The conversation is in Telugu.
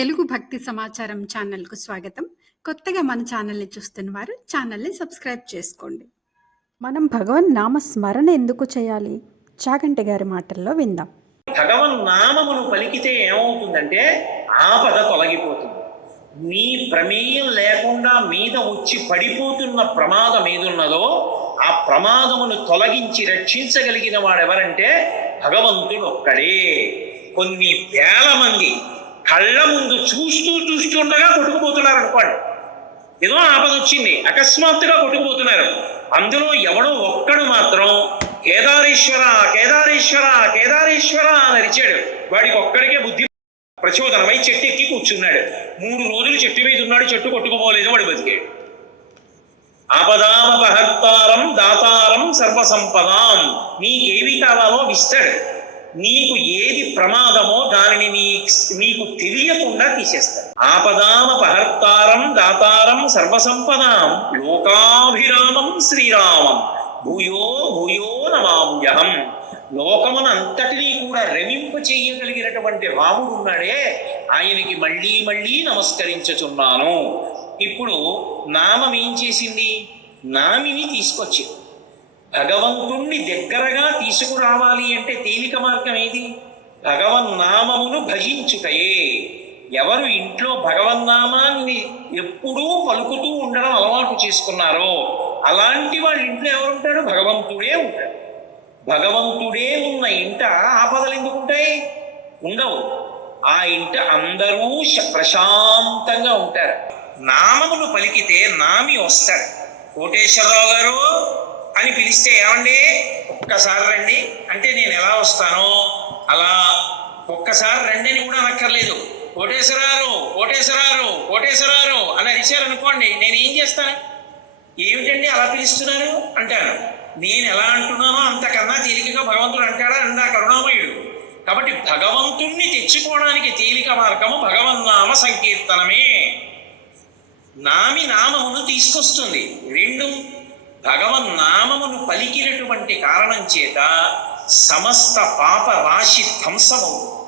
తెలుగు భక్తి సమాచారం ఛానల్కు స్వాగతం. కొత్తగా మన ఛానల్ని చూస్తున్న వారు ఛానల్ని సబ్స్క్రైబ్ చేసుకోండి. మనం భగవన్ నామ స్మరణ ఎందుకు చేయాలి? చాగంటి గారి మాటల్లో విందాం. భగవన్ నామమును పలికితే ఏమవుతుందంటే ఆపద తొలగిపోతుంది. నీ ప్రమేయం లేకుండా మీద వచ్చి పడిపోతున్న ప్రమాదం ఏదున్నదో ఆ ప్రమాదమును తొలగించి రక్షించగలిగిన వాడెవరంటే భగవంతుడు ఒక్కడే. కొన్ని వేల మంది కళ్ళ ముందు చూస్తూ చూస్తుండగా కొట్టుకుపోతున్నారు అనుకోండి. ఏదో ఆపద వచ్చింది అకస్మాత్తుగా కొట్టుకుపోతున్నారు. అందులో ఎవడో ఒక్కడు మాత్రం కేదారేశ్వర కేదారేశ్వర కేదారేశ్వర అని అరిచాడు. వాడికి ఒక్కడికే బుద్ధి ప్రచోదనమై చెట్టు ఎక్కి కూర్చున్నాడు. మూడు రోజులు చెట్టు మీద ఉన్నాడు చెట్టు కొట్టుకుపోలేదు వాడు బతికాడు. ఆపదామపహర్తారం దాతారం సర్వసంపదాం. నీకేవి కావాలో ఇస్తాడు. నీకు ఏది ప్రమాదమో దానిని నీ నీకు తెలియకుండా తీసేస్తాడు ఆపదామపహర్తారం దాతారం సర్వసంపదాం లోకాభిరామం శ్రీరామం భూయో భూయో నమామ్యహం. లోకమునంతటినీ కూడా రమింప చేయగలిగినటువంటి రాముడు ఉన్నాడే ఆయనకి మళ్ళీ మళ్ళీ నమస్కరించుచున్నాను. ఇప్పుడు నామం ఏం చేసింది? నామిని తీసుకొచ్చింది. భగవంతుణ్ణి దగ్గరగా తీసుకురావాలి అంటే తేలిక మార్గం ఏది? భగవన్నామమును భజించుటయే. ఎవరు ఇంట్లో భగవన్నామాన్ని ఎప్పుడూ పలుకుతూ ఉండడం అలవాటు చేసుకున్నారో అలాంటి వాళ్ళ ఇంట్లో ఎవరుంటాడు భగవంతుడే ఉంటాడు. భగవంతుడే ఉన్న ఇంట ఆపదలు ఎందుకు ఉంటాయి? ఉండవు. ఆ ఇంట అందరూ ప్రశాంతంగా ఉంటారు. నామమును పలికితే నామి వస్తాడు. కోటేశ్వరరావు గారు అని పిలిస్తే ఏమండి? ఒక్కసారి రండి. అంటే నేను ఎలా వస్తానో అలా ఒక్కసారి రండి అని కూడా అనక్కర్లేదు. కోటేశ్వరారు కోటేశ్వరారు కోటేశ్వరారు అని అరిచారనుకోండి నేను ఏం చేస్తాను ఏమిటండి అలా పిలుస్తున్నారు? అంటాను. నేను ఎలా అంటున్నానో అంతకన్నా తేలికగా భగవంతుడు అంటాడా? అందా కరుణామయుడు. కాబట్టి భగవంతుణ్ణి తెచ్చుకోవడానికి తేలిక మార్గము భగవన్నామ సంకీర్తనమే. నామి నామమును తీసుకొస్తుంది. రెండు భగవన్నామమును పలికినటువంటి కారణం చేత సమస్త పాప రాశి ధ్వంసమవుతుంది.